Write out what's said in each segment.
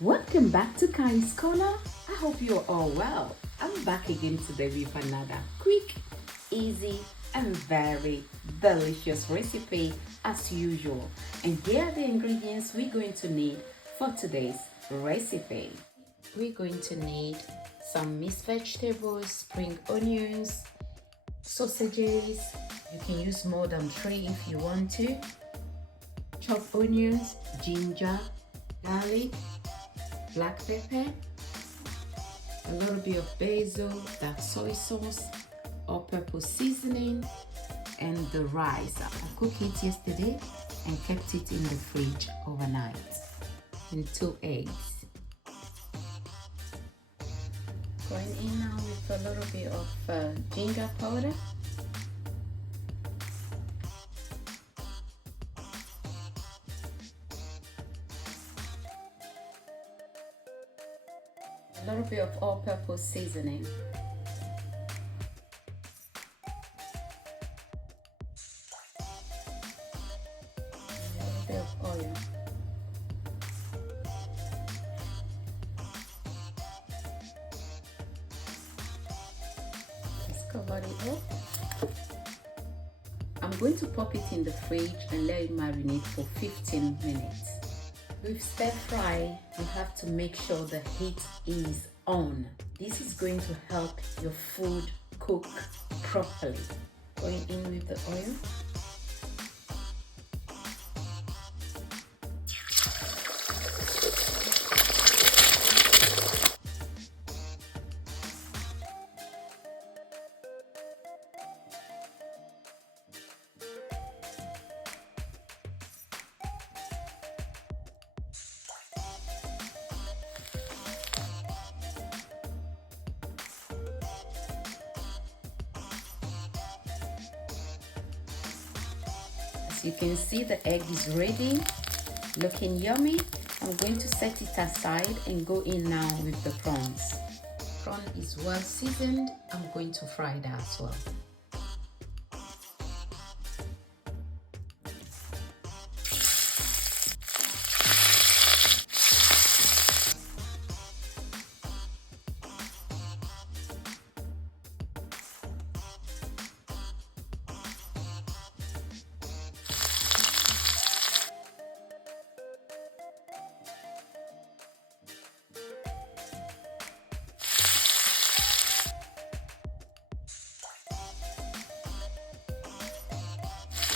Welcome back to Kayi's Corner. I hope you're all well. I'm back again today with another quick, easy, and very delicious recipe as usual. And here are the ingredients we're going to need for today's recipe. We're going to need some mixed vegetables, spring onions, sausages. You can use more than 3 if you want to. Chopped onions, ginger, garlic, black pepper, a little bit of basil, dark soy sauce, all-purpose seasoning, and the rice. I cooked it yesterday and kept it in the fridge overnight. And 2 eggs. Going in now with a little bit of ginger powder. A little bit of all-purpose seasoning. A little bit of oil. Let's cover it up. I'm going to pop it in the fridge and let it marinate for 15 minutes. With stir fry, you have to make sure the heat is on. This is going to help your food cook properly. Going in with the oil. You can see the egg is ready, looking yummy. I'm going to set it aside and go in now with the prawns. Prawn is well seasoned. I'm going to fry that as well.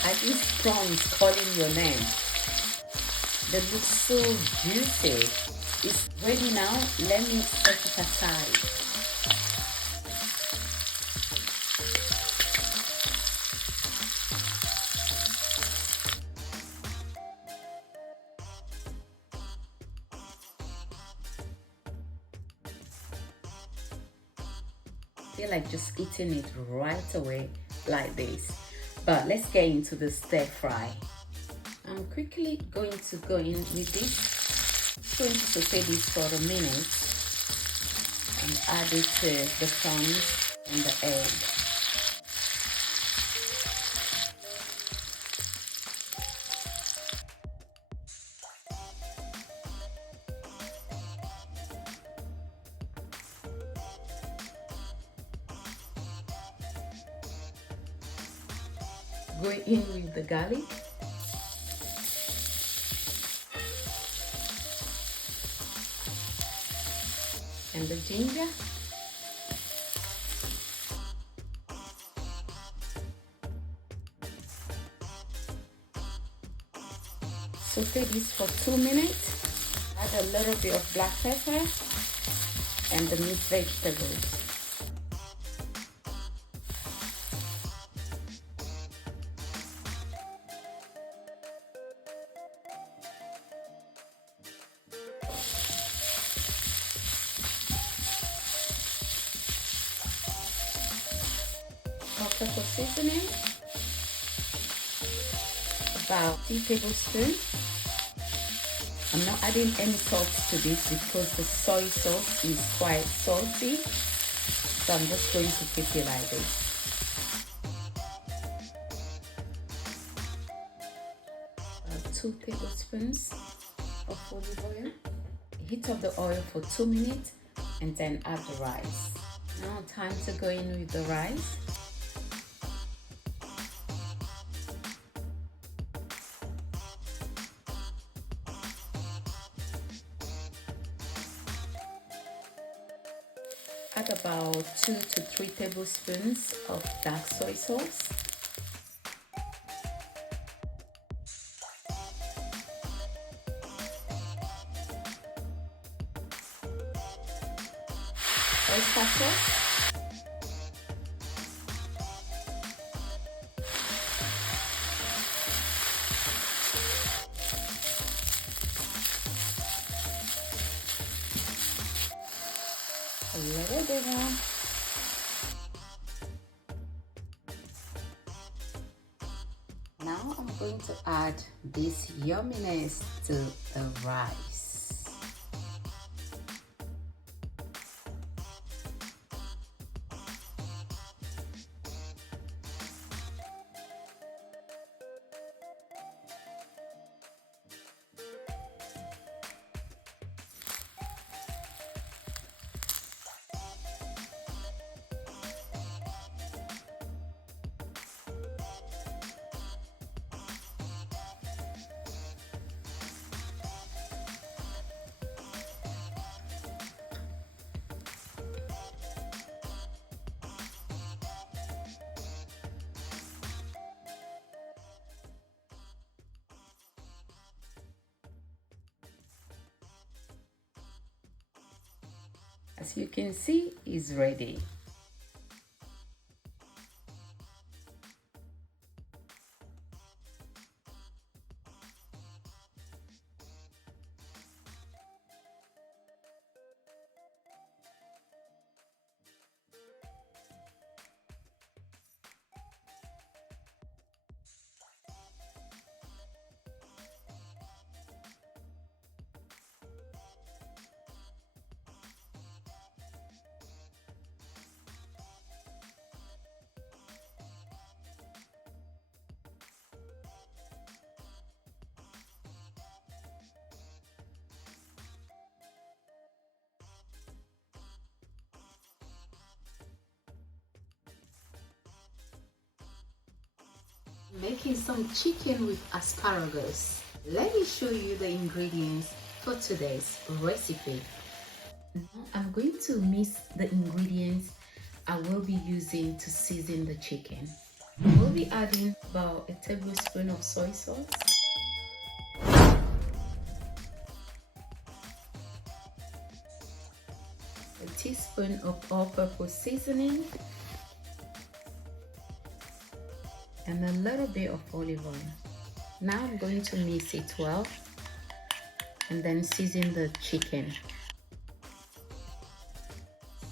Are these prawns calling your name? They look so juicy. It's ready now. Let me set it aside. I feel like just eating it right away like this. But let's get into the stir fry. I'm quickly going to go in with this. I'm going to saute this for a minute and add it to the prawns and the egg. Go in with the garlic. And the ginger. Saute this for 2 minutes. Add a little bit of black pepper and the mixed vegetables. For seasoning, about 3 tablespoons. I'm not adding any salt to this because the soy sauce is quite salty, so I'm just going to keep it like this. About 2 tablespoons of olive oil. heat up the oil for 2 minutes and then add the rice. Now time to go in with the rice. Add about 2 to 3 tablespoons of dark soy sauce. Oyster sauce. A little bit more. Now I'm going to add this yumminess to the rice. As you can see, it's ready. Making some chicken with asparagus. Let me show you the ingredients for today's recipe. Now I'm going to mix the ingredients I will be using to season the chicken. We'll be adding about a tablespoon of soy sauce, a teaspoon of all-purpose seasoning, and a little bit of olive oil. Now I'm going to mix it well and then season the chicken.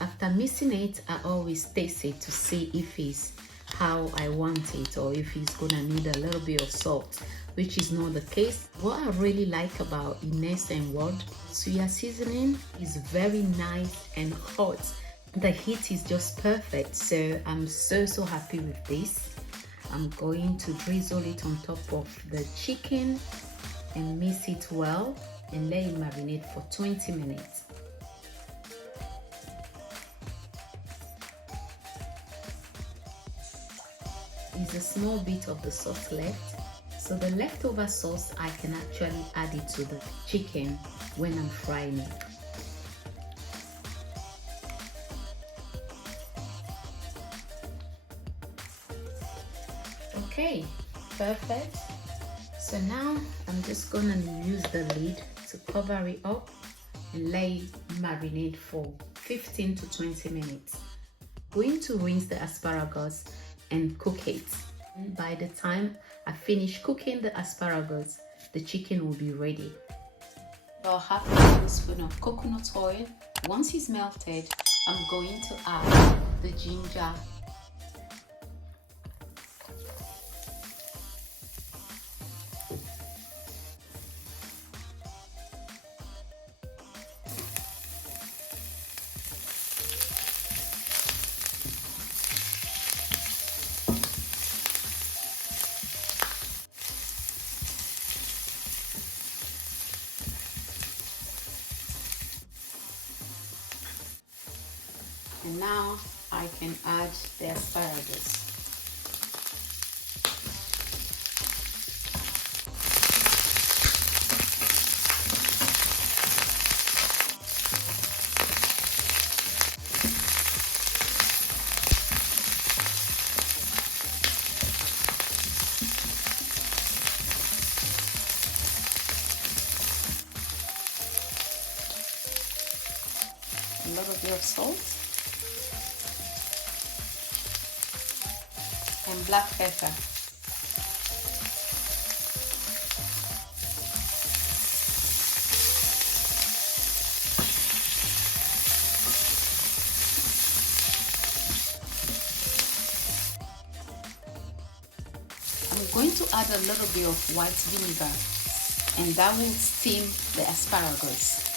After mixing it, I always taste it to see if it's how I want it or if it's gonna need a little bit of salt, which is not the case. What I really like about Ines and Ward Suya Seasoning is very nice and hot. The heat is just perfect, so I'm so happy with this. I'm going to drizzle it on top of the chicken and mix it well and let it marinate for 20 minutes. There's a small bit of the sauce left, so the leftover sauce I can actually add it to the chicken when I'm frying it. Okay, perfect. So now I'm just gonna use the lid to cover it up and let it marinate for 15 to 20 minutes. Going to rinse the asparagus and cook it. And by the time I finish cooking the asparagus, the chicken will be ready. About half a tablespoon of coconut oil. Once it's melted, I'm going to add the ginger, And now I can add the asparagus. A little bit of salt and black pepper. I'm going to add a little bit of white vinegar, and that will steam the asparagus.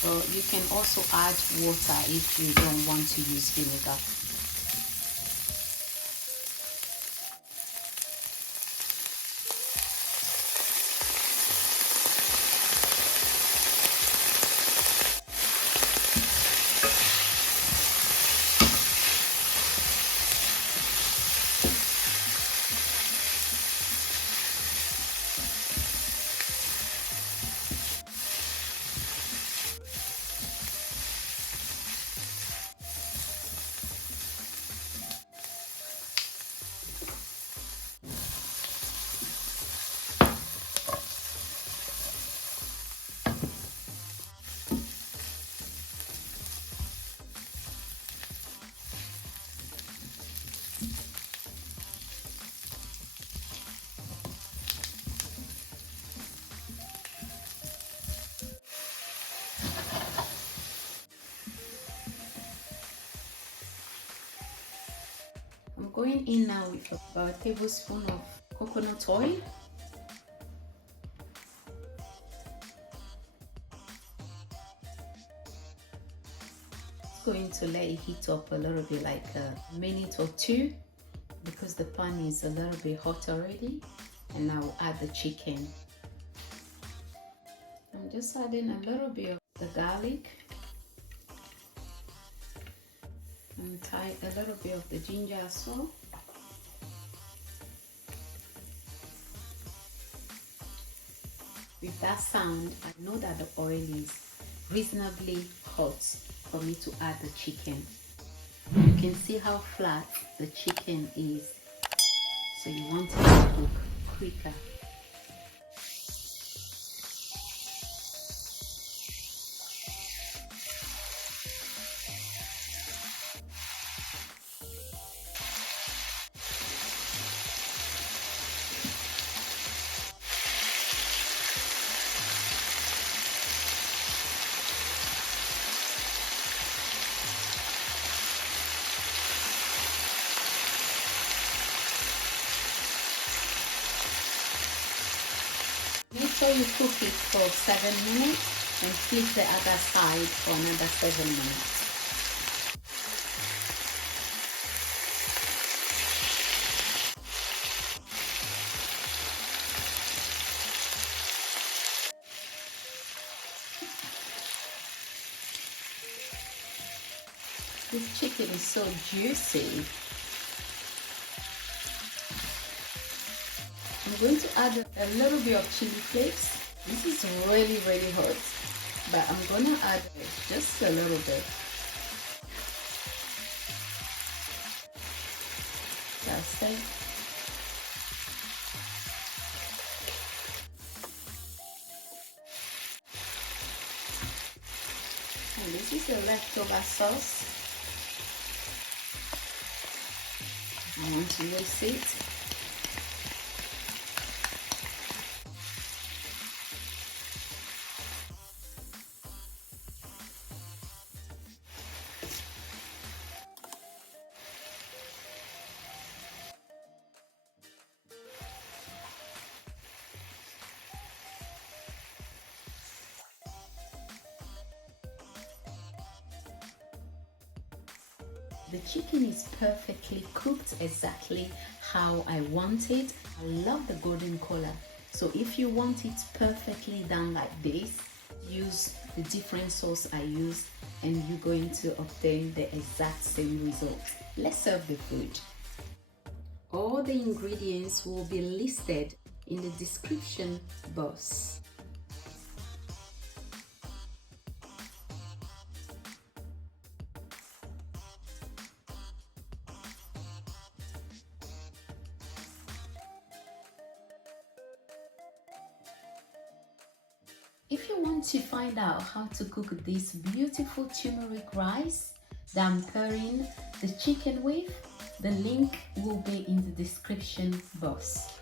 So you can also add water if you don't want to use vinegar. I'm going in now with about a tablespoon of coconut oil. Going to let it heat up a little bit, like a minute or two, because the pan is a little bit hot already. And I'll add the chicken. I'm just adding a little bit of the garlic and a little bit of the ginger as well. With that sound, I know that the oil is reasonably hot for me to add the chicken. You can see how flat the chicken is, so you want it to cook quicker. Make sure you cook it for 7 minutes and flip the other side for another 7 minutes. This chicken is so juicy. I'm going to add a little bit of chili flakes. This is really hot, but I'm gonna add just a little bit. That's it. And this is the leftover sauce. I want to use it. The chicken is perfectly cooked exactly how I want it. I love the golden color. So if you want it perfectly done like this, use the different sauce I use, and you're going to obtain the exact same result. Let's serve the food. All the ingredients will be listed in the description box. If you want to find out how to cook this beautiful turmeric rice that I'm pairing the chicken with, the link will be in the description box.